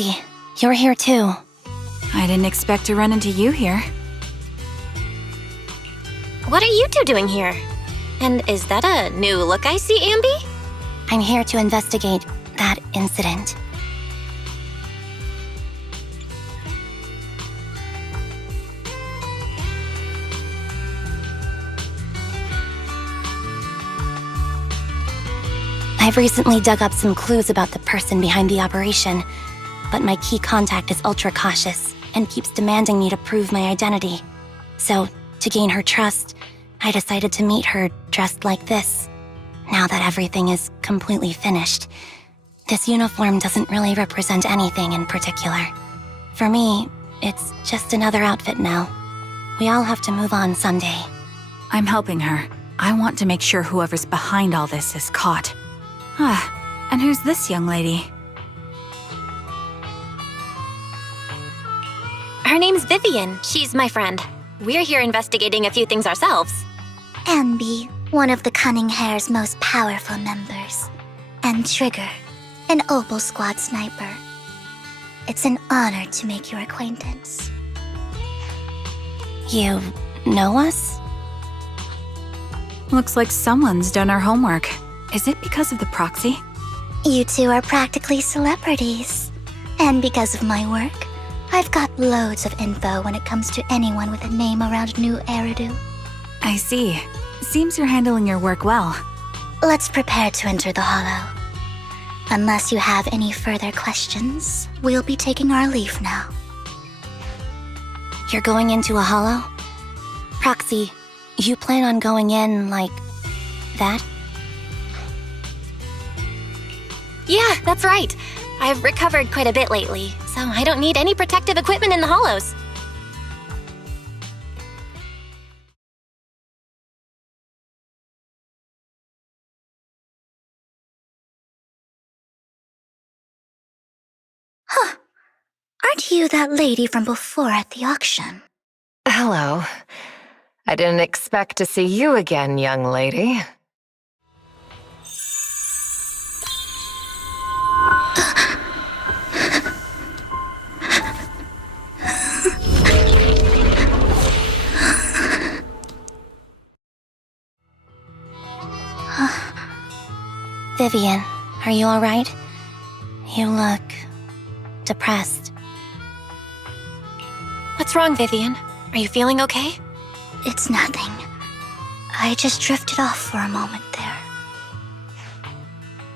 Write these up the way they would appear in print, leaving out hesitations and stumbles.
Proxy, you're here too. I didn't expect to run into you here. What are you two doing here? And is that a new look I see, Ambi? I'm here to investigate that incident. I've recently dug up some clues about the person behind the operation, but my key contact is ultra cautious and keeps demanding me to prove my identity. So, to gain her trust, I decided to meet her dressed like this. Now that everything is completely finished, this uniform doesn't really represent anything in particular. For me, it's just another outfit now. We all have to move on someday. I'm helping her. I want to make sure whoever's behind all this is caught. And who's this young lady? Her name's Vivian. She's my friend. We're here investigating a few things ourselves. Ambi, one of the Cunning Hair's most powerful members. And Trigger, an Opal Squad sniper. It's an honor to make your acquaintance. You know us? Looks like someone's done our homework. Is it because of the proxy? You two are practically celebrities. And because of my work, I've got loads of info when it comes to anyone with a name around New Eridu. I see. Seems you're handling your work well. Let's prepare to enter the Hollow. Unless you have any further questions, we'll be taking our leave now. You're going into a hollow? Proxy, you plan on going in like that? Yeah, that's right. I've recovered quite a bit lately, so I don't need any protective equipment in the hollows. Huh. Aren't you that lady from before at the auction? Hello. I didn't expect to see you again, young lady. Vivian, are you alright? You look depressed. What's wrong, Vivian? Are you feeling okay? It's nothing. I just drifted off for a moment there.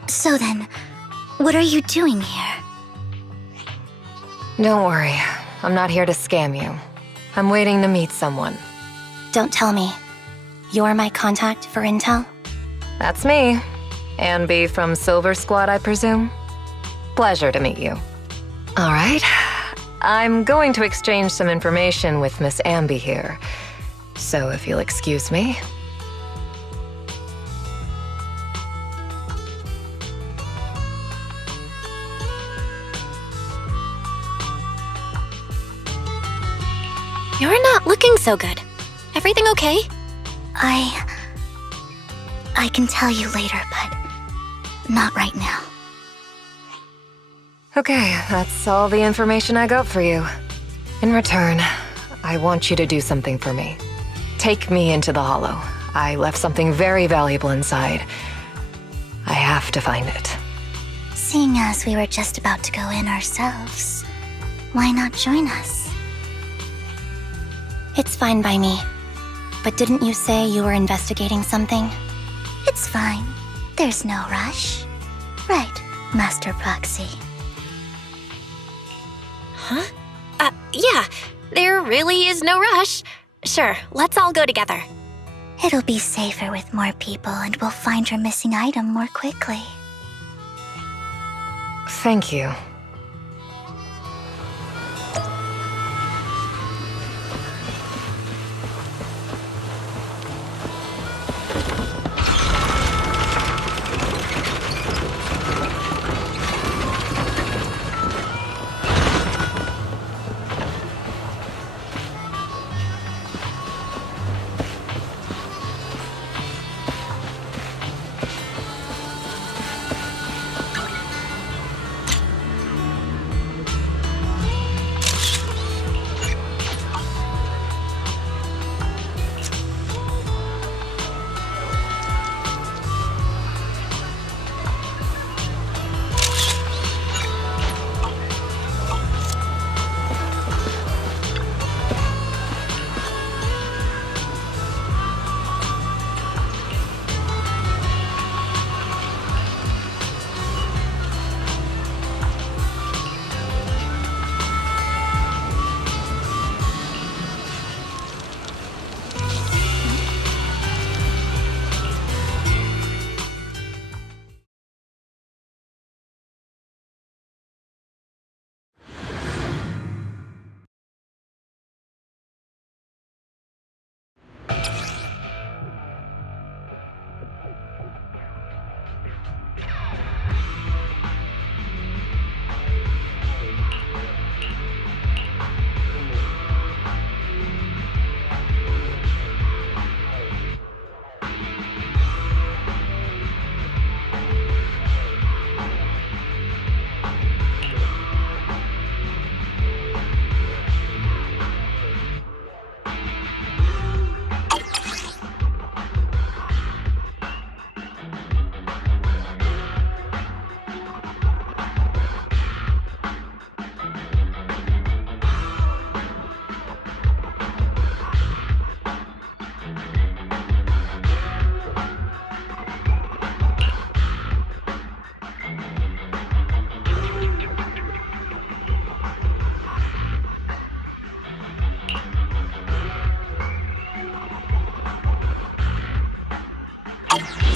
So then, what are you doing here? Don't worry. I'm not here to scam you. I'm waiting to meet someone. Don't tell me. You're my contact for intel? That's me. Ambi from Silver Squad, I presume? Pleasure to meet you. All right. I'm going to exchange some information with Miss Ambi here. So if you'll excuse me. You're not looking so good. Everything okay? I can tell you later, but not right now. Okay, that's all the information I got for you. In return, I want you to do something for me. Take me into the Hollow. I left something very valuable inside. I have to find it. Seeing as we were just about to go in ourselves, why not join us? It's fine by me. But didn't you say you were investigating something? It's fine. There's no rush. Right, Master Proxy. Huh? Yeah. There really is no rush. Sure, let's all go together. It'll be safer with more people and we'll find your missing item more quickly. Thank you.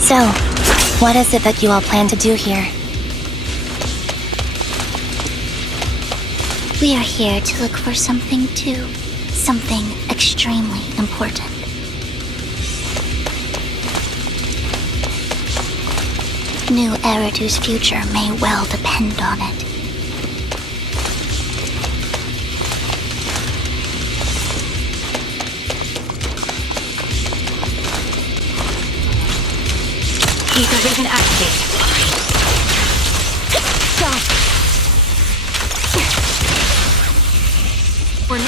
So, what is it that you all plan to do here? We are here to look for something too. Something extremely important. New Eridu's future may well depend on it. Ether vision activate. Stop. We're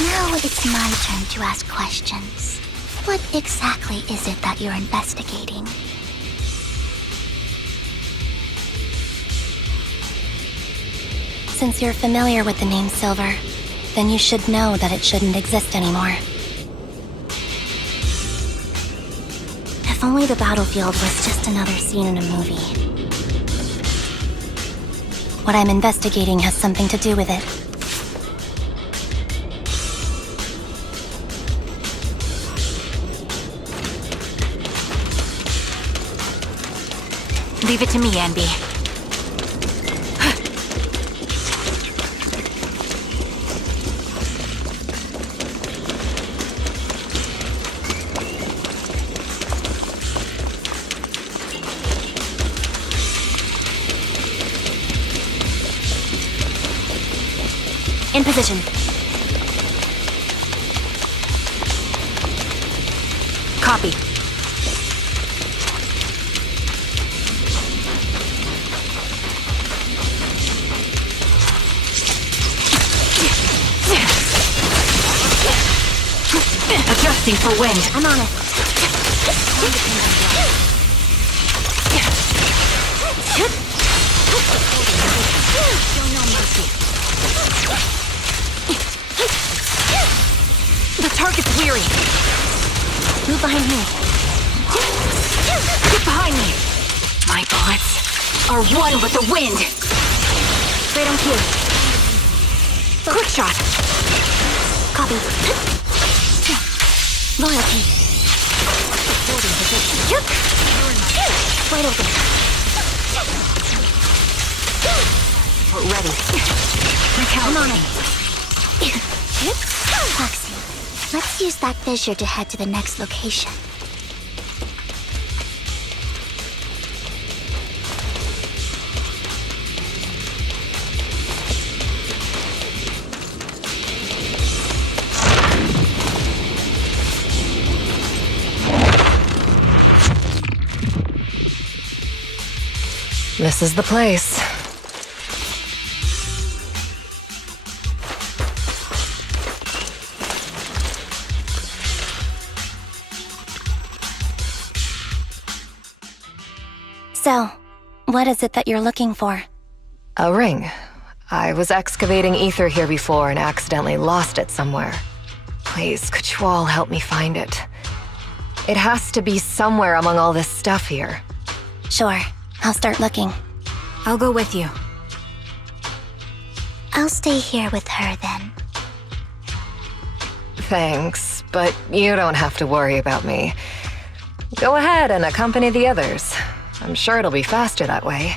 Now it's my turn to ask questions. What exactly is it that you're investigating? Since you're familiar with the name Silver, then you should know that it shouldn't exist anymore. If only the battlefield was just another scene in a movie. What I'm investigating has something to do with it. leave it to me, Anby. In position. Copy. Adjusting for wind. I'm on it. The target's weary. Move behind me. Get behind me. My bullets are one with the wind. Straight on cue. Quick shot. Copy. Loyalty. Wide open. We're ready. I'm on it. Foxy, let's use that fissure to head to the next location. This is the place. So, what is it that you're looking for? A ring. I was excavating ether here before and accidentally lost it somewhere. Please, could you all help me find it? It has to be somewhere among all this stuff here. Sure, I'll start looking. I'll go with you. I'll stay here with her then. Thanks, but you don't have to worry about me. Go ahead and accompany the others. I'm sure it'll be faster that way.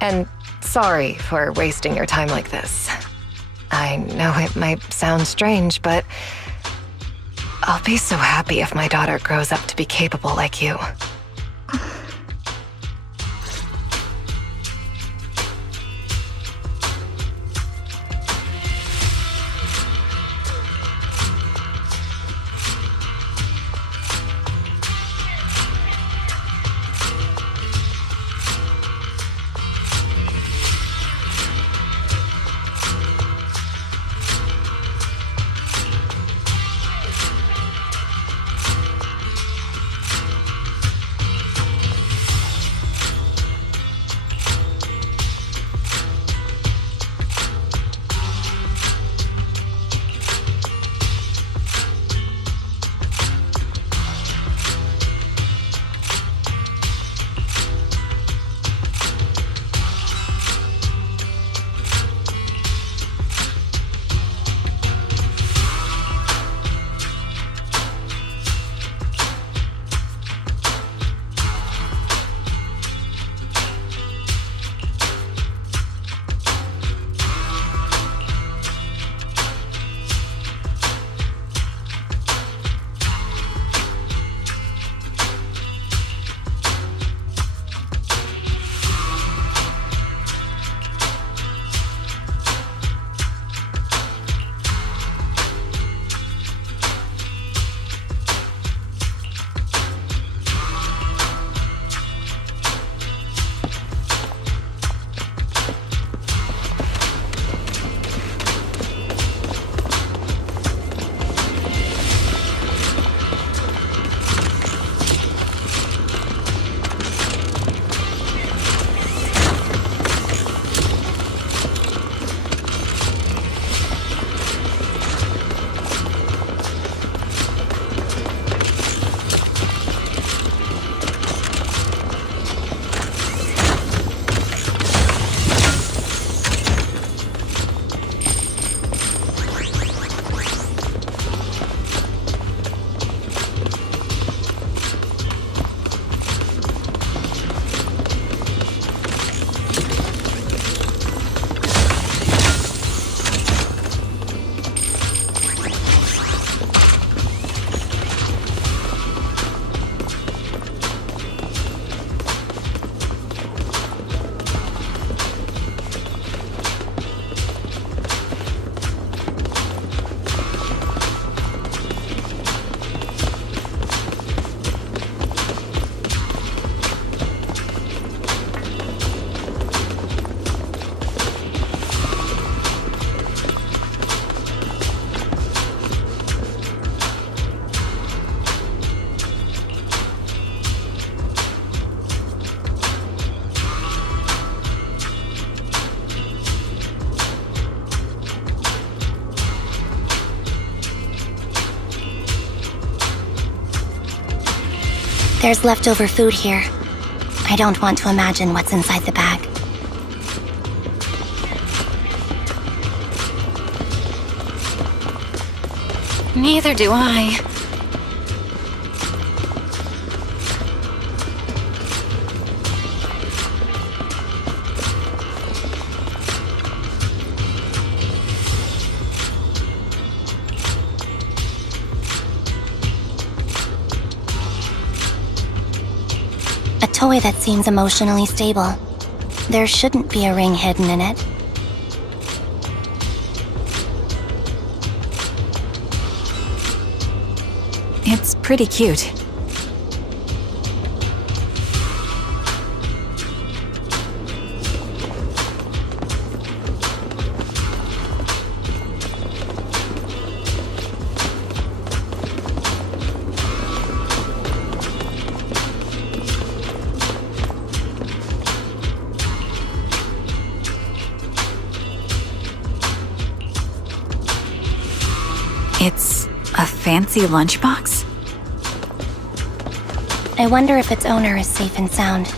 And sorry for wasting your time like this. I know it might sound strange, but I'll be so happy if my daughter grows up to be capable like you. There's leftover food here. I don't want to imagine what's inside the bag. Neither do I. A toy that seems emotionally stable. There shouldn't be a ring hidden in it. It's pretty cute. It's a fancy lunchbox? I wonder if its owner is safe and sound.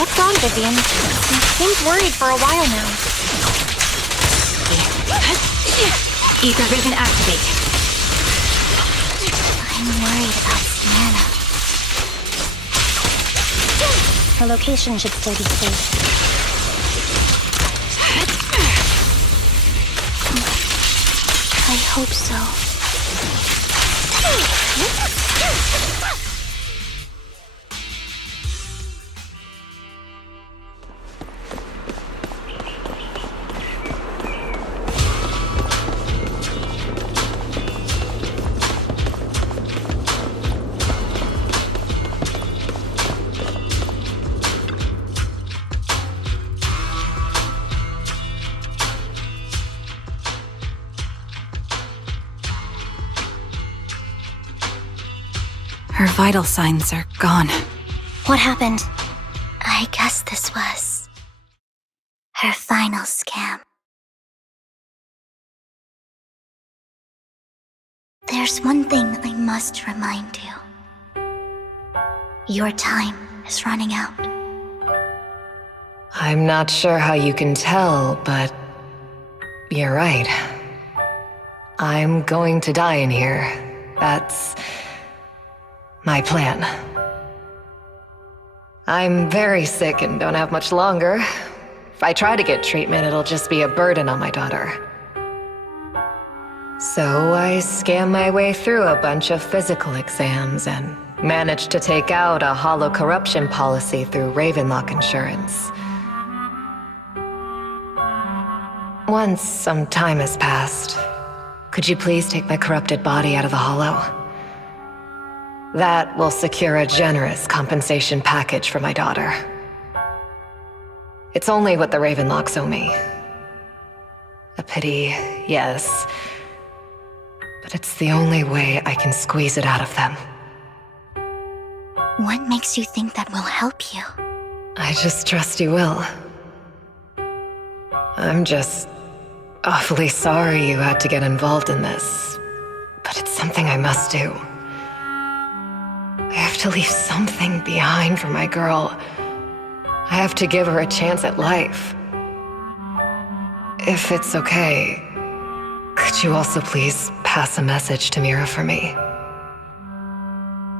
What's wrong, Vivian? You seemed worried for a while now. Ether Ribbon activate. I'm worried about Sienna. Her location should still be safe. I hope so. Her vital signs are gone. What happened? I guess this was her final scam. There's one thing I must remind you. Your time is running out. I'm not sure how you can tell, but you're right. I'm going to die in here. That's my plan. I'm very sick and don't have much longer. If I try to get treatment, it'll just be a burden on my daughter. So I scam my way through a bunch of physical exams and managed to take out a hollow corruption policy through Ravenlock Insurance. Once some time has passed, could you please take my corrupted body out of the hollow? That will secure a generous compensation package for my daughter. It's only what the Ravenlocks owe me. A pity, yes. But it's the only way I can squeeze it out of them. What makes you think that will help you? I just trust you will. I'm just awfully sorry you had to get involved in this. But it's something I must do. I have to leave something behind for my girl. I have to give her a chance at life. If it's okay, could you also please pass a message to Mira for me?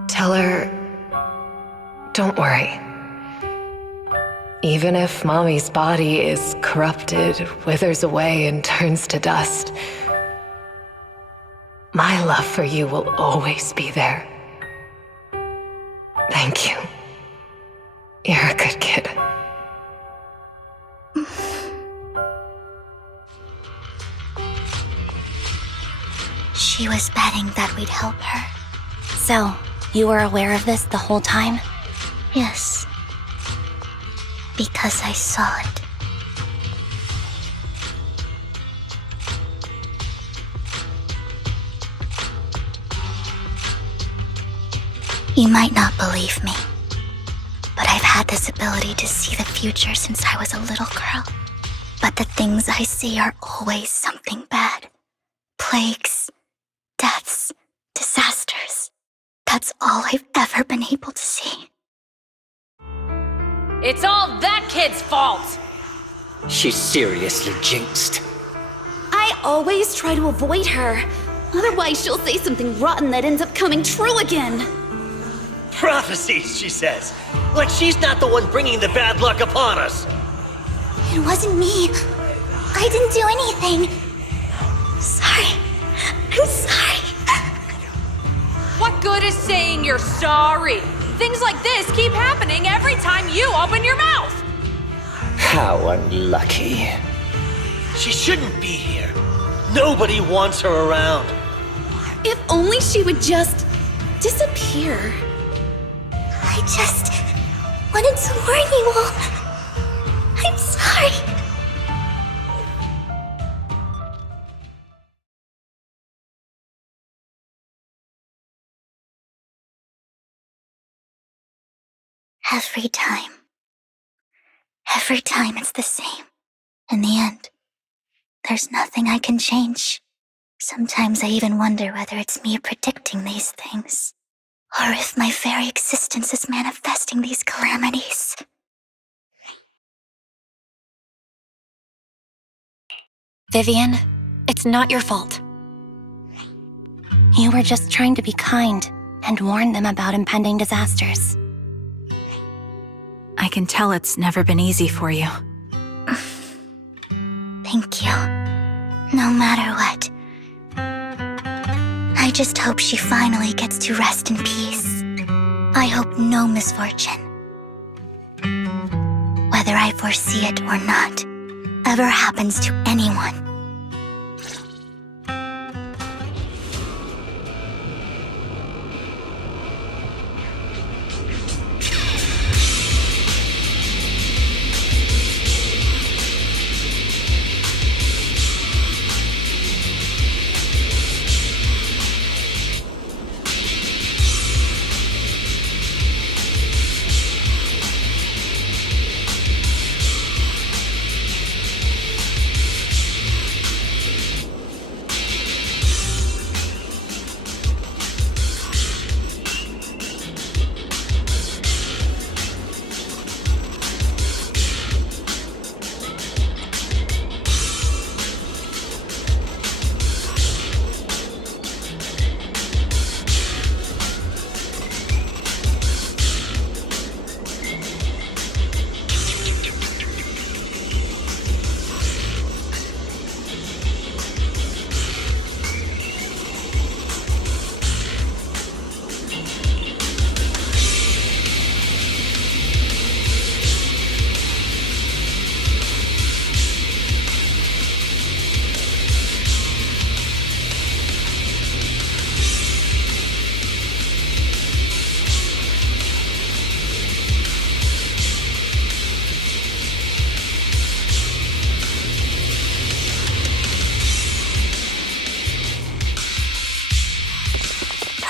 Tell her, don't worry. Even if Mommy's body is corrupted, withers away, and turns to dust, my love for you will always be there. Thank you. You're a good kid. She was betting that we'd help her. So, you were aware of this the whole time? Yes. Because I saw it. You might not believe me, but I've had this ability to see the future since I was a little girl. But the things I see are always something bad. Plagues, deaths, disasters. That's all I've ever been able to see. It's all that kid's fault! She's seriously jinxed. I always try to avoid her. Otherwise, she'll say something rotten that ends up coming true again. Prophecies, she says. Like she's not the one bringing the bad luck upon us. It wasn't me. I didn't do anything. Sorry. I'm sorry. What good is saying you're sorry? Things like this keep happening every time you open your mouth! How unlucky. She shouldn't be here. Nobody wants her around. If only she would just disappear. I just wanted to warn you all. I'm sorry. Every time it's the same. In the end, there's nothing I can change. Sometimes I even wonder whether it's me predicting these things, or if my very existence is manifesting these calamities. Vivian, it's not your fault. You were just trying to be kind and warn them about impending disasters. I can tell it's never been easy for you. Thank you. No matter what. I just hope she finally gets to rest in peace. I hope no misfortune, whether I foresee it or not, ever happens to anyone.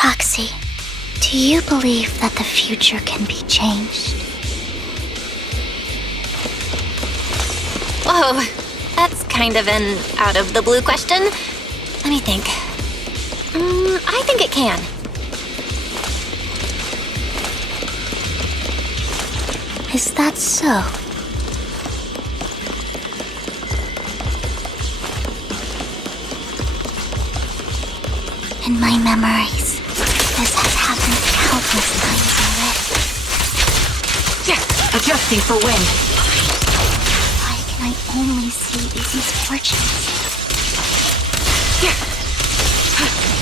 Roxy, do you believe that the future can be changed? Whoa, that's kind of an out-of-the-blue question. Let me think. I think it can. Is that so? In my memories, this has happened countless times already. Yeah, adjusting for wind. Why can I only see these misfortunes?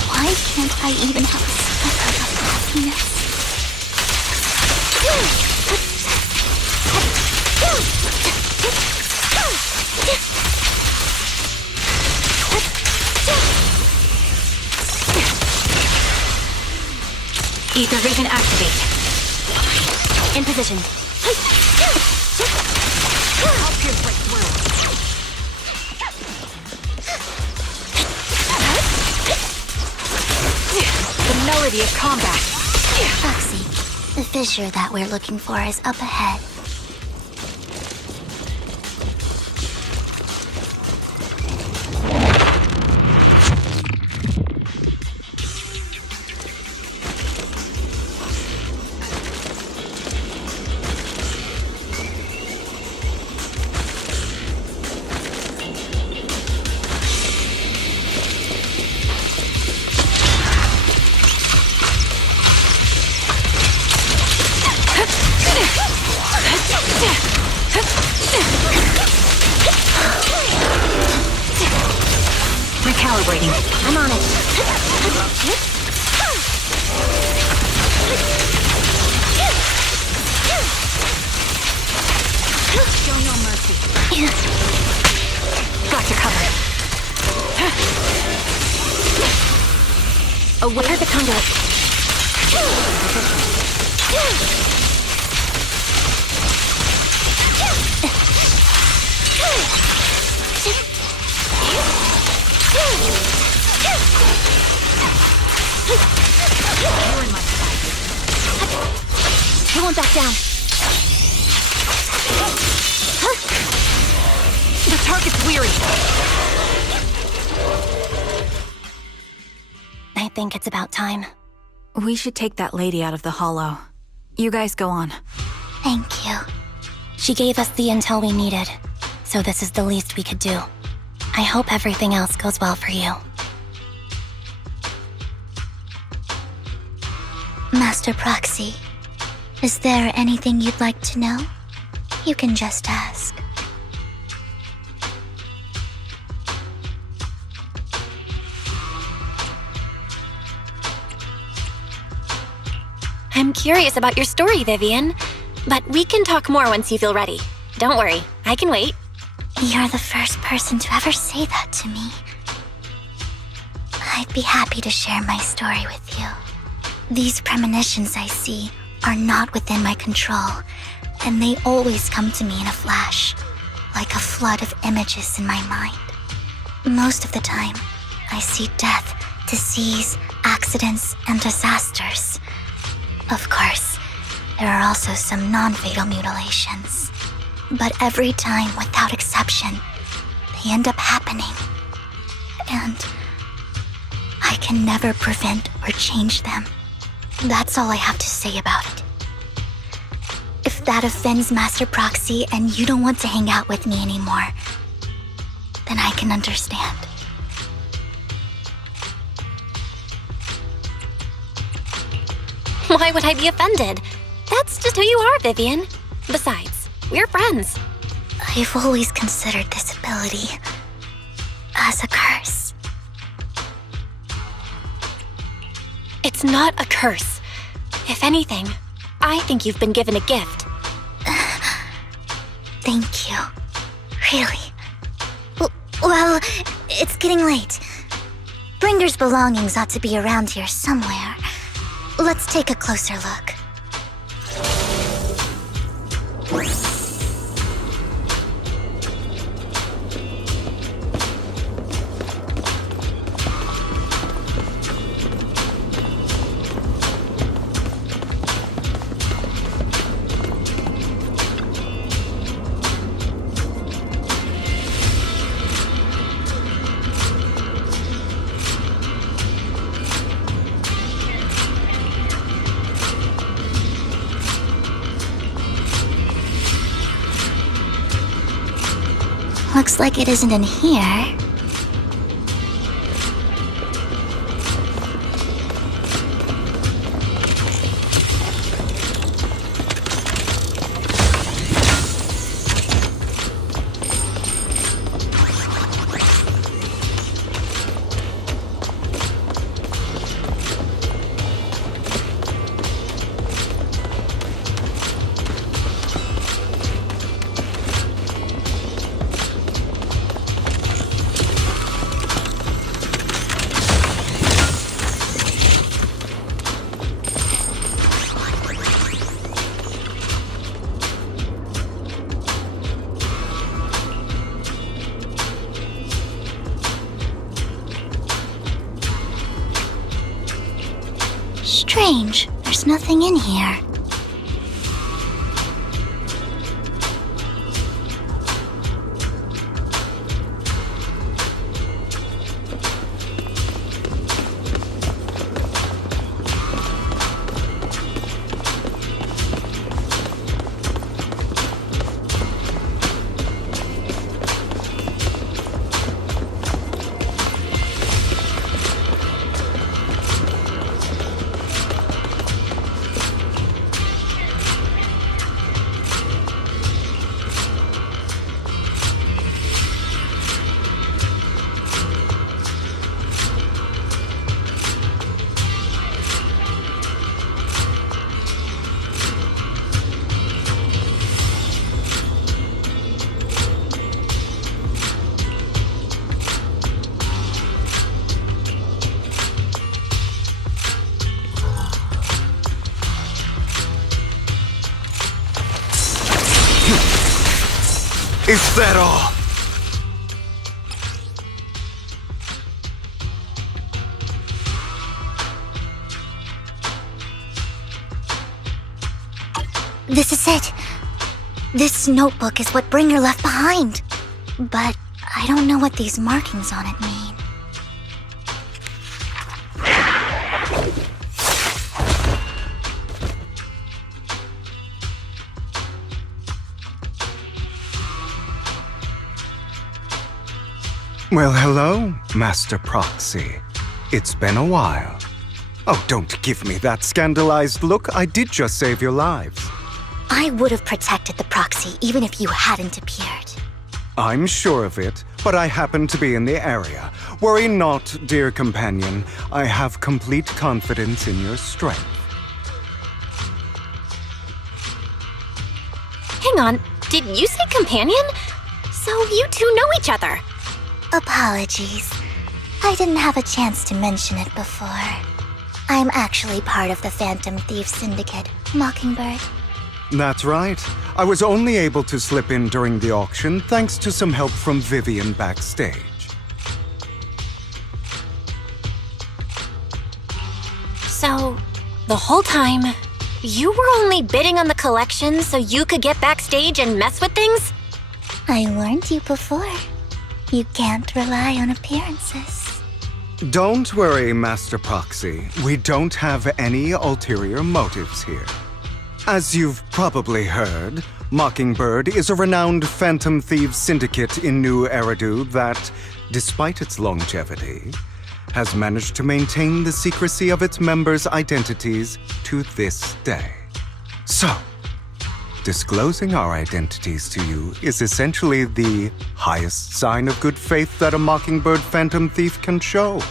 Why can't I even have a sliver of happiness? Ether vision activate. In position. I'll pierce right through. The melody of combat. Foxy, the fissure that we're looking for is up ahead. Recalibrating. I'm on it. Show no mercy. Got you covered. Aware the conduit. You're in my sight. I won't back down. The target's weary. I think it's about time. We should take that lady out of the hollow. You guys go on. Thank you. She gave us the intel we needed, so this is the least we could do. I hope everything else goes well for you. Master Proxy, is there anything you'd like to know? You can just ask. I'm curious about your story, Vivian. But we can talk more once you feel ready. Don't worry, I can wait. You're the first person to ever say that to me. I'd be happy to share my story with you. These premonitions I see are not within my control, and they always come to me in a flash, like a flood of images in my mind. Most of the time, I see death, disease, accidents, and disasters. Of course, there are also some non-fatal mutilations. But every time, without exception, they end up happening. And I can never prevent or change them. That's all I have to say about it. If that offends Master Proxy and you don't want to hang out with me anymore, then I can understand. Why would I be offended? That's just who you are, Vivian. Besides, we're friends. I've always considered this ability as a curse. It's not a curse. If anything, I think you've been given a gift. Thank you. Really. Well, it's getting late. Bringer's belongings ought to be around here somewhere. Let's take a closer look. Looks like it isn't in here. strange. There's nothing in here. Is that all? This is it. This notebook is what Bringer left behind. But I don't know what these markings on it mean. Well, hello, Master Proxy. It's been a while. Oh, don't give me that scandalized look. I did just save your lives. I would have protected the proxy even if you hadn't appeared. I'm sure of it, but I happen to be in the area. Worry not, dear companion. I have complete confidence in your strength. Hang on, did you say companion? So you two know each other. Apologies. I didn't have a chance to mention it before. I'm actually part of the Phantom Thief Syndicate, Mockingbird. That's right. I was only able to slip in during the auction thanks to some help from Vivian backstage. So, the whole time, you were only bidding on the collection so you could get backstage and mess with things? I warned you before. You can't rely on appearances. Don't worry, Master Proxy. We don't have any ulterior motives here. As you've probably heard, Mockingbird is a renowned Phantom Thieves syndicate in New Eridu that, despite its longevity, has managed to maintain the secrecy of its members' identities to this day. So, disclosing our identities to you is essentially the highest sign of good faith that a Mockingbird Phantom Thief can show.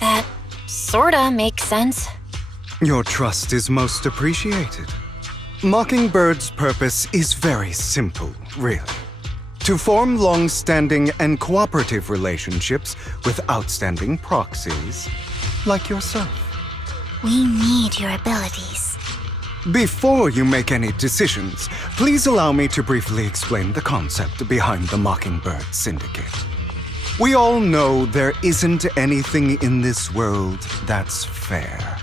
That sorta makes sense. Your trust is most appreciated. Mockingbird's purpose is very simple, really. To form long-standing and cooperative relationships with outstanding proxies like yourself. We need your abilities. Before you make any decisions, please allow me to briefly explain the concept behind the Mockingbird Syndicate. We all know there isn't anything in this world that's fair.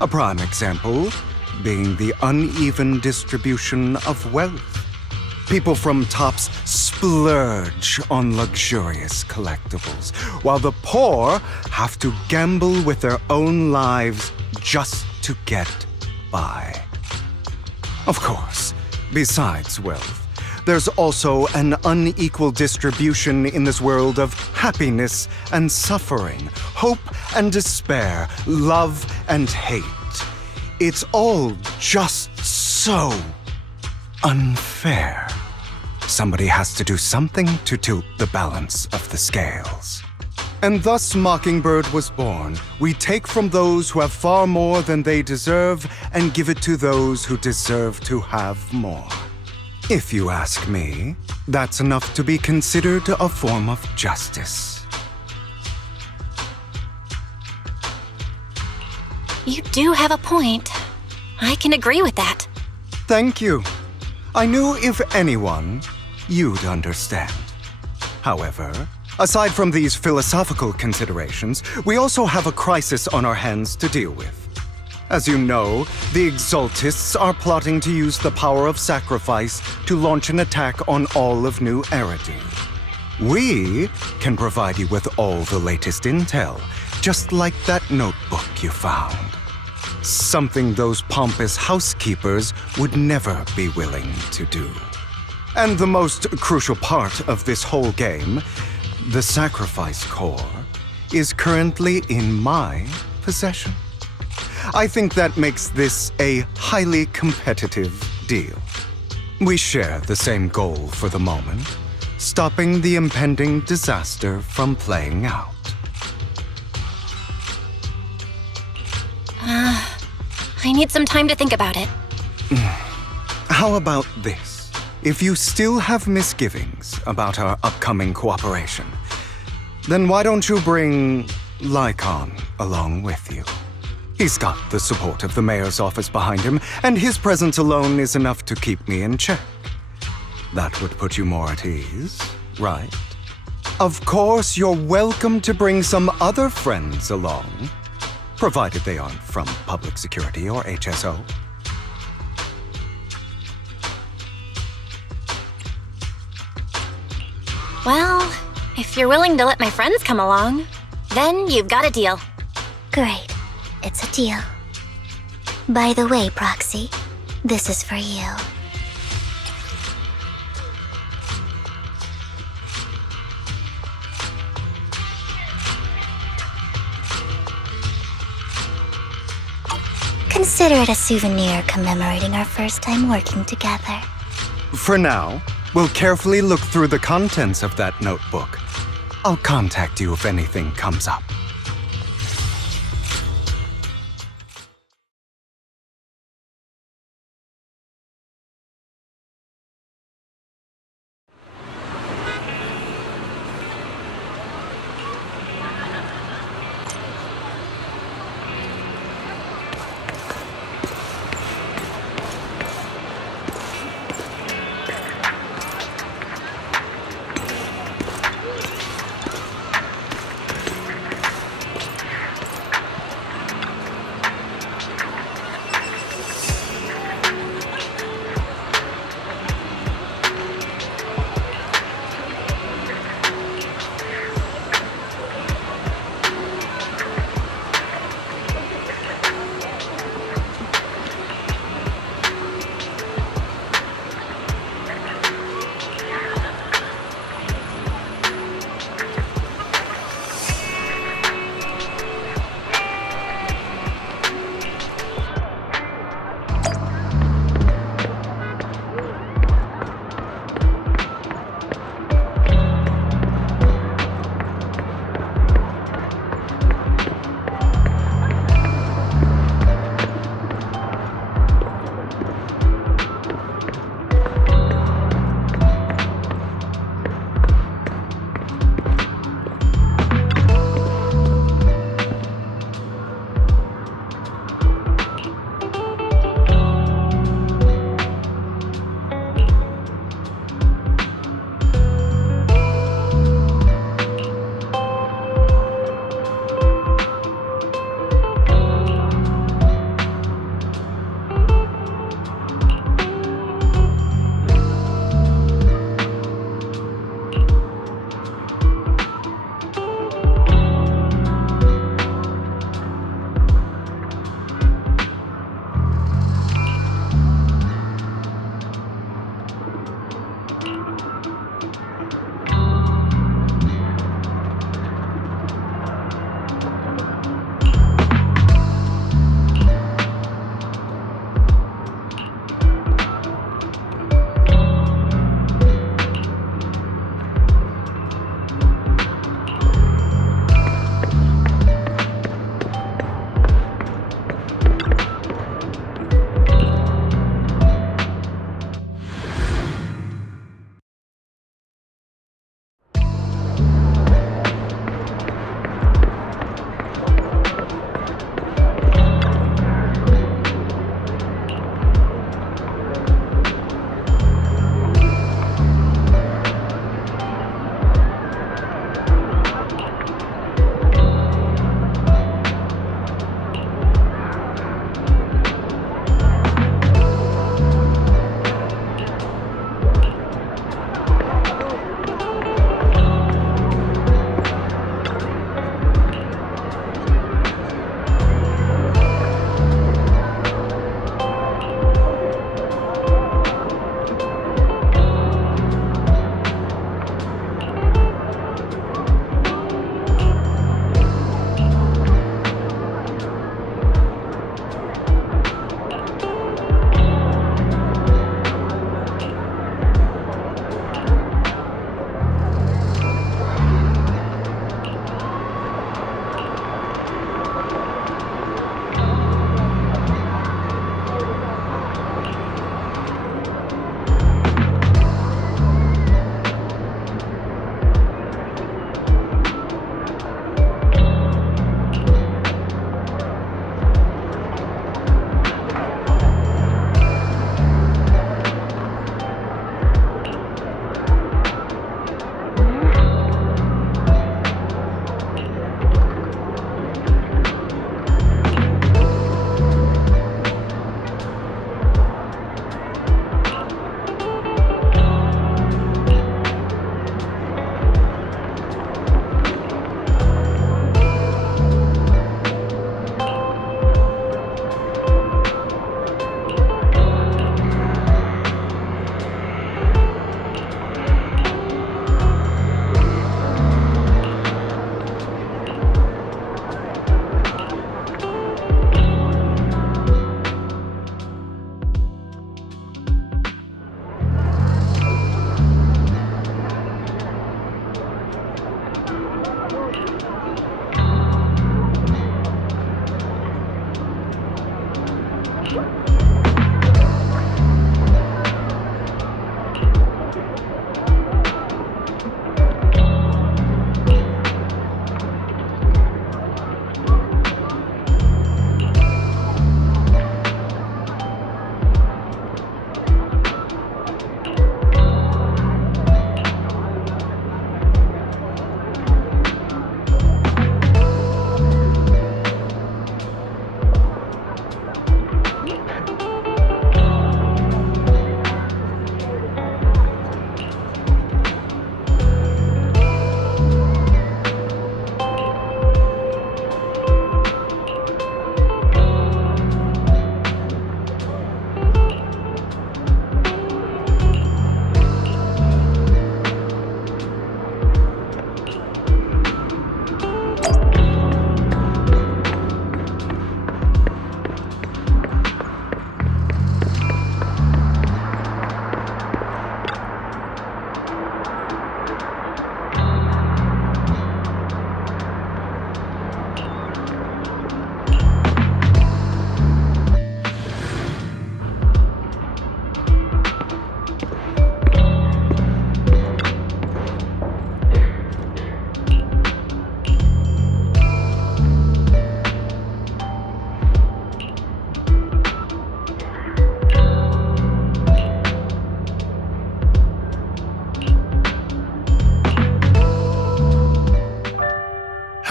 A prime example being the uneven distribution of wealth. People from tops splurge on luxurious collectibles, while the poor have to gamble with their own lives just to get by. Of course, besides wealth, there's also an unequal distribution in this world of happiness and suffering, hope and despair, love and hate. It's all just so unfair. Somebody has to do something to tilt the balance of the scales. And thus Mockingbird was born. We take from those who have far more than they deserve and give it to those who deserve to have more. If you ask me, that's enough to be considered a form of justice. You do have a point. I can agree with that. Thank you. I knew if anyone, you'd understand. However, Aside from these philosophical considerations, we also have a crisis on our hands to deal with. As you know, the Exaltists are plotting to use the power of sacrifice to launch an attack on all of New Eridu. We can provide you with all the latest intel, just like that notebook you found. Something those pompous housekeepers would never be willing to do. And the most crucial part of this whole game, the sacrifice core, is currently in my possession. I think that makes this a highly competitive deal. We share the same goal for the moment, stopping the impending disaster from playing out. I need some time to think about it. How about this? If you still have misgivings about our upcoming cooperation, then why don't you bring Lycon along with you? He's got the support of the mayor's office behind him, and his presence alone is enough to keep me in check. That would put you more at ease, right? Of course, you're welcome to bring some other friends along, provided they aren't from public security or HSO. Well, if you're willing to let my friends come along, then you've got a deal. Great. It's a deal. By the way, Proxy, this is for you. Consider it a souvenir commemorating our first time working together. For now, we'll carefully look through the contents of that notebook. I'll contact you if anything comes up.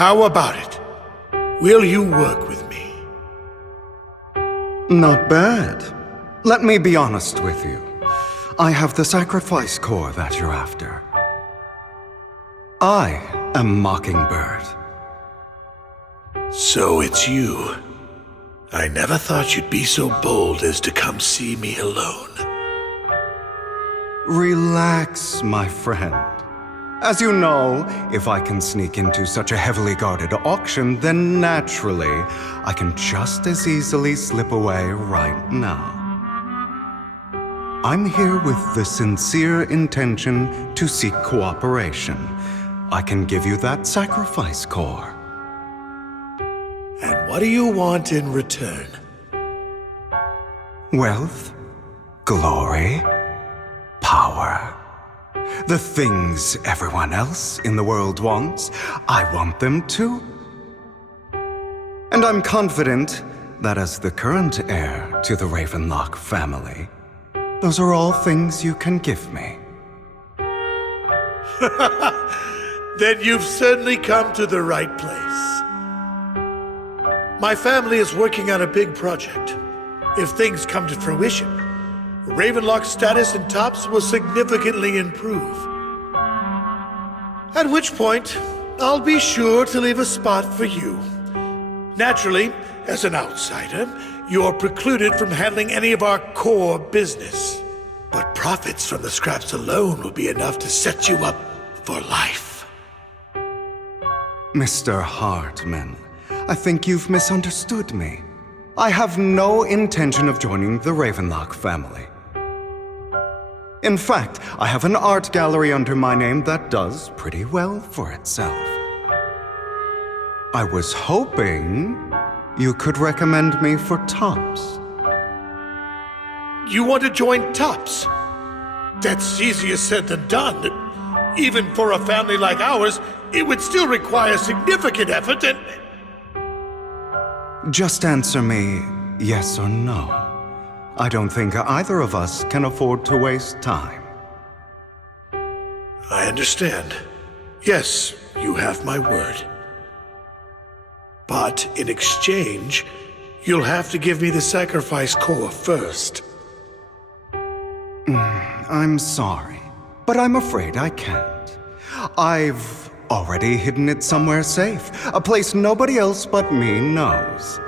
How about it? Will you work with me? Not bad. Let me be honest with you. I have the sacrifice core that you're after. I am Mockingbird. So it's you. I never thought you'd be so bold as to come see me alone. Relax, my friend. As you know, if I can sneak into such a heavily guarded auction, then naturally, I can just as easily slip away right now. I'm here with the sincere intention to seek cooperation. I can give you that sacrifice core. And what do you want in return? Wealth, glory, power. The things everyone else in the world wants, I want them too. And I'm confident that as the current heir to the Ravenlock family, those are all things you can give me. Then you've certainly come to the right place. My family is working on a big project. If things come to fruition, Ravenlock's status in Tops will significantly improve. At which point, I'll be sure to leave a spot for you. Naturally, as an outsider, you're precluded from handling any of our core business. But profits from the scraps alone will be enough to set you up for life. Mr. Hartman, I think you've misunderstood me. I have no intention of joining the Ravenlock family. In fact, I have an art gallery under my name that does pretty well for itself. I was hoping you could recommend me for Tops. You want to join Tops? That's easier said than done. Even for a family like ours, it would still require significant effort and... Just answer me yes or no. I don't think either of us can afford to waste time. I understand. Yes, you have my word. But in exchange, you'll have to give me the sacrifice core first. I'm sorry, but I'm afraid I can't. I've already hidden it somewhere safe, a place nobody else but me knows.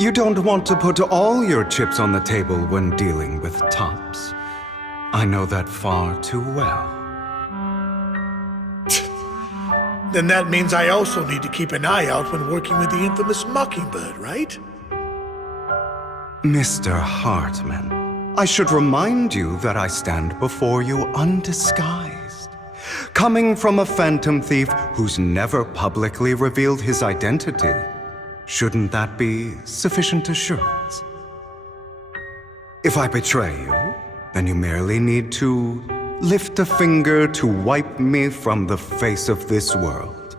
You don't want to put all your chips on the table when dealing with Tops. I know that far too well. Then that means I also need to keep an eye out when working with the infamous Mockingbird, right? Mr. Hartman, I should remind you that I stand before you undisguised. Coming from a phantom thief who's never publicly revealed his identity, shouldn't that be sufficient assurance? If I betray you, then you merely need to lift a finger to wipe me from the face of this world.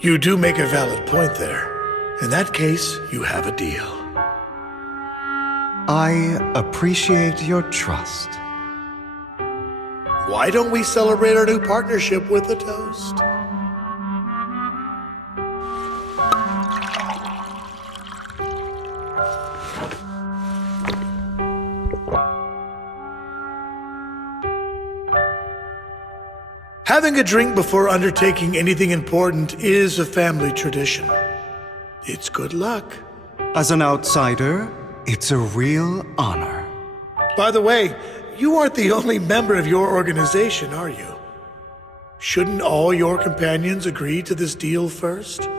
You do make a valid point there. In that case, you have a deal. I appreciate your trust. Why don't we celebrate our new partnership with a toast? Having a drink before undertaking anything important is a family tradition. It's good luck. As an outsider, it's a real honor. By the way, you aren't the only member of your organization, are you? Shouldn't all your companions agree to this deal first?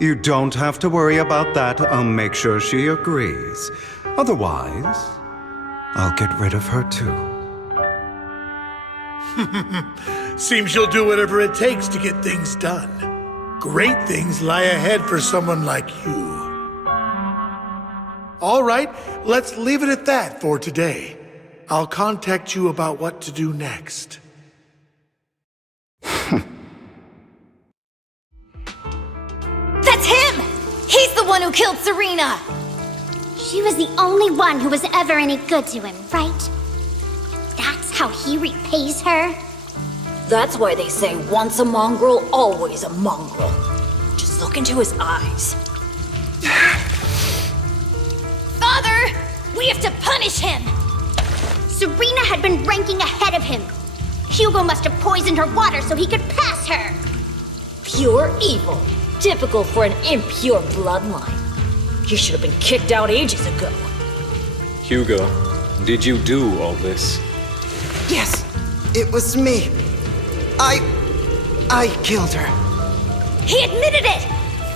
You don't have to worry about that. I'll make sure she agrees. Otherwise, I'll get rid of her too. Seems you'll do whatever it takes to get things done. Great things lie ahead for someone like you. All right, let's leave it at that for today. I'll contact you about what to do next. That's him! He's the one who killed Serena! She was the only one who was ever any good to him, right? That's How he repays her? That's why they say once a mongrel, always a mongrel. Just look into his eyes. Father! We have to punish him! Serena had been ranking ahead of him. Hugo must have poisoned her water so he could pass her. Pure evil. Typical for an impure bloodline. He should have been kicked out ages ago. Hugo, did you do all this? Yes, it was me. I killed her. He admitted it!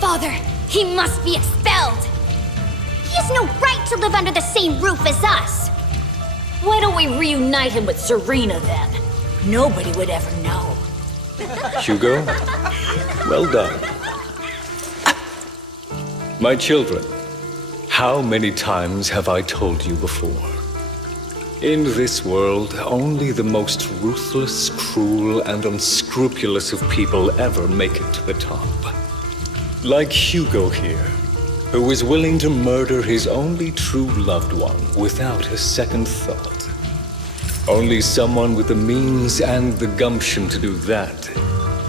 Father, he must be expelled! He has no right to live under the same roof as us. Why don't we reunite him with Serena then? Nobody would ever know. Hugo, well done. My children, how many times have I told you before? In this world, only the most ruthless, cruel, and unscrupulous of people ever make it to the top. Like Hugo here, who was willing to murder his only true loved one without a second thought. Only someone with the means and the gumption to do that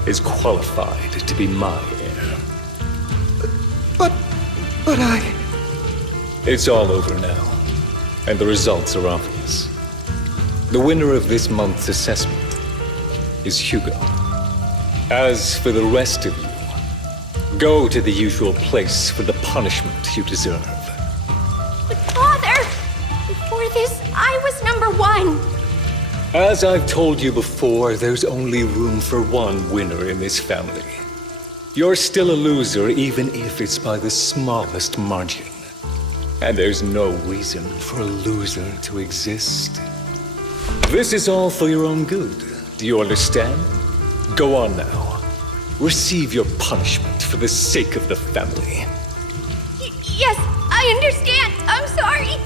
is qualified to be my heir. But I... It's all over now, and the results are obvious. The winner of this month's assessment is Hugo. As for the rest of you, go to the usual place for the punishment you deserve. But Father! Before this, I was number one! As I've told you before, there's only room for one winner in this family. You're still a loser, even if it's by the smallest margin. And there's no reason for a loser to exist. This is all for your own good. Do you understand? Go on now. Receive your punishment for the sake of the family. Yes, I understand. I'm sorry.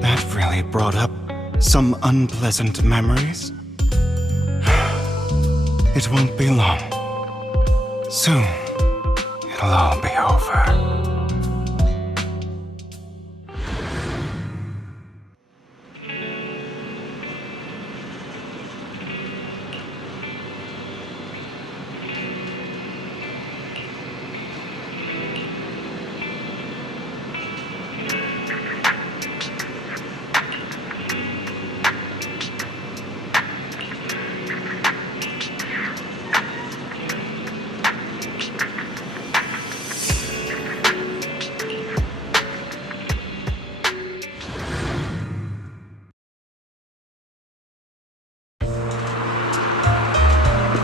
That really brought up some unpleasant memories. It won't be long. Soon, it'll all be over.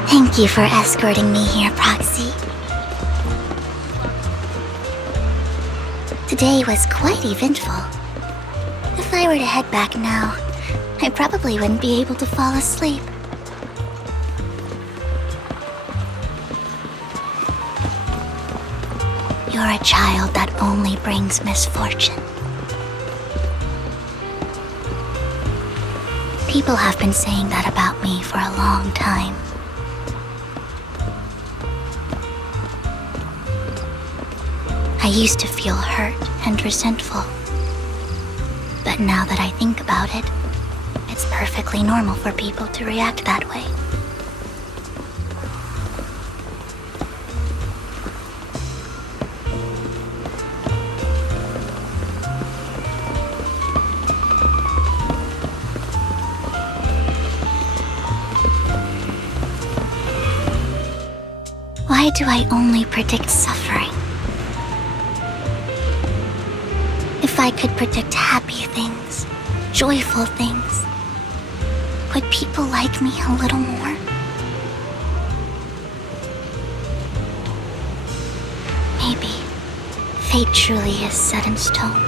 Thank you for escorting me here, Proxy. Today was quite eventful. If I were to head back now, I probably wouldn't be able to fall asleep. You're a child that only brings misfortune. People have been saying that about me for a long time. I used to feel hurt and resentful. But now that I think about it, it's perfectly normal for people to react that way. Why do I only predict suffering? If I could predict happy things, joyful things, would people like me a little more? Maybe fate truly is set in stone.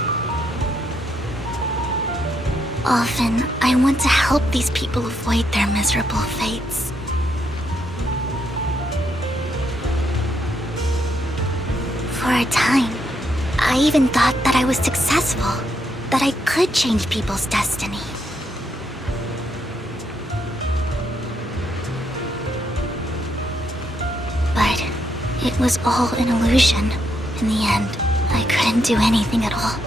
Often, I want to help these people avoid their miserable fates. For a time, I even thought that I was successful, that I could change people's destiny. But it was all an illusion. In the end, I couldn't do anything at all.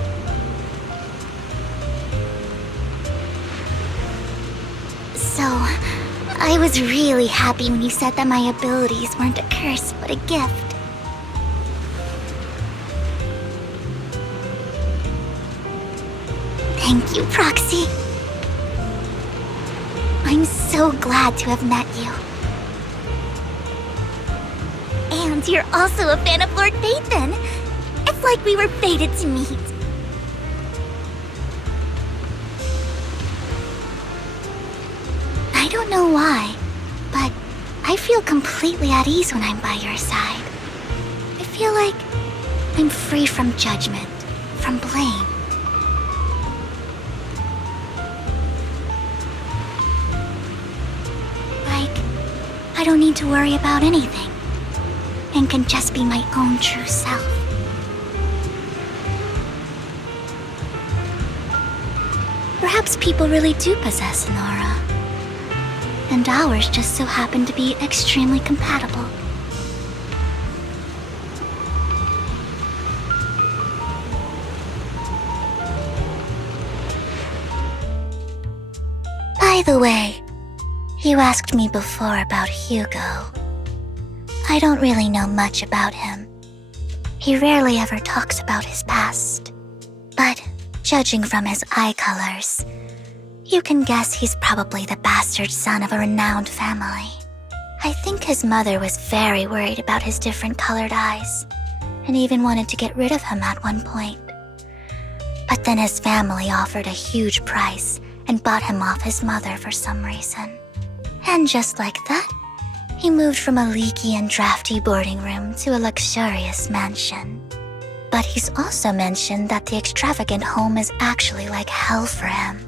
So, I was really happy when you said that my abilities weren't a curse, but a gift. Thank you, Proxy. I'm so glad to have met you. And you're also a fan of Lord Phaethon. It's like we were fated to meet. I don't know why, but I feel completely at ease when I'm by your side. I feel like I'm free from judgment, from blame. Like, I don't need to worry about anything, and can just be my own true self. Perhaps people really do possess an aura, and ours just so happen to be extremely compatible. By the way, you asked me before about Hugo. I don't really know much about him. He rarely ever talks about his past. But judging from his eye colors, you can guess he's probably the bastard son of a renowned family. I think his mother was very worried about his different colored eyes, and even wanted to get rid of him at one point. But then his family offered a huge price and bought him off his mother for some reason. And just like that, he moved from a leaky and drafty boarding room to a luxurious mansion. But he's also mentioned that the extravagant home is actually like hell for him.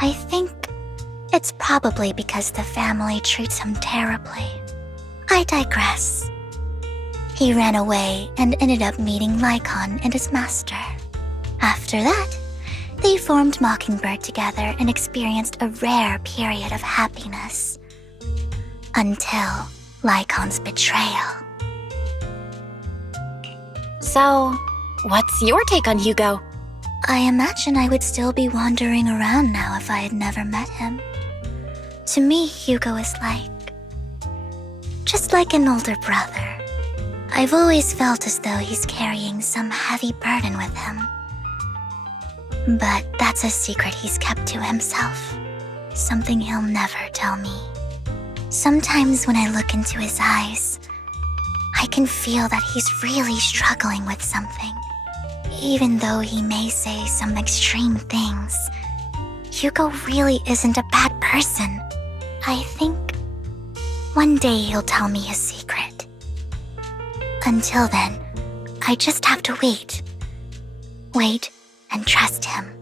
I think it's probably because the family treats him terribly. I digress. He ran away and ended up meeting Lycon and his master. After that, they formed Mockingbird together and experienced a rare period of happiness. Until Lycon's betrayal. So, what's your take on Hugo? I imagine I would still be wandering around now if I had never met him. To me, Hugo is just like an older brother. I've always felt as though he's carrying some heavy burden with him. But that's a secret he's kept to himself. Something he'll never tell me. Sometimes when I look into his eyes, I can feel that he's really struggling with something. Even though he may say some extreme things, Hugo really isn't a bad person. I think one day he'll tell me his secret. Until then, I just have to wait. Wait and trust him.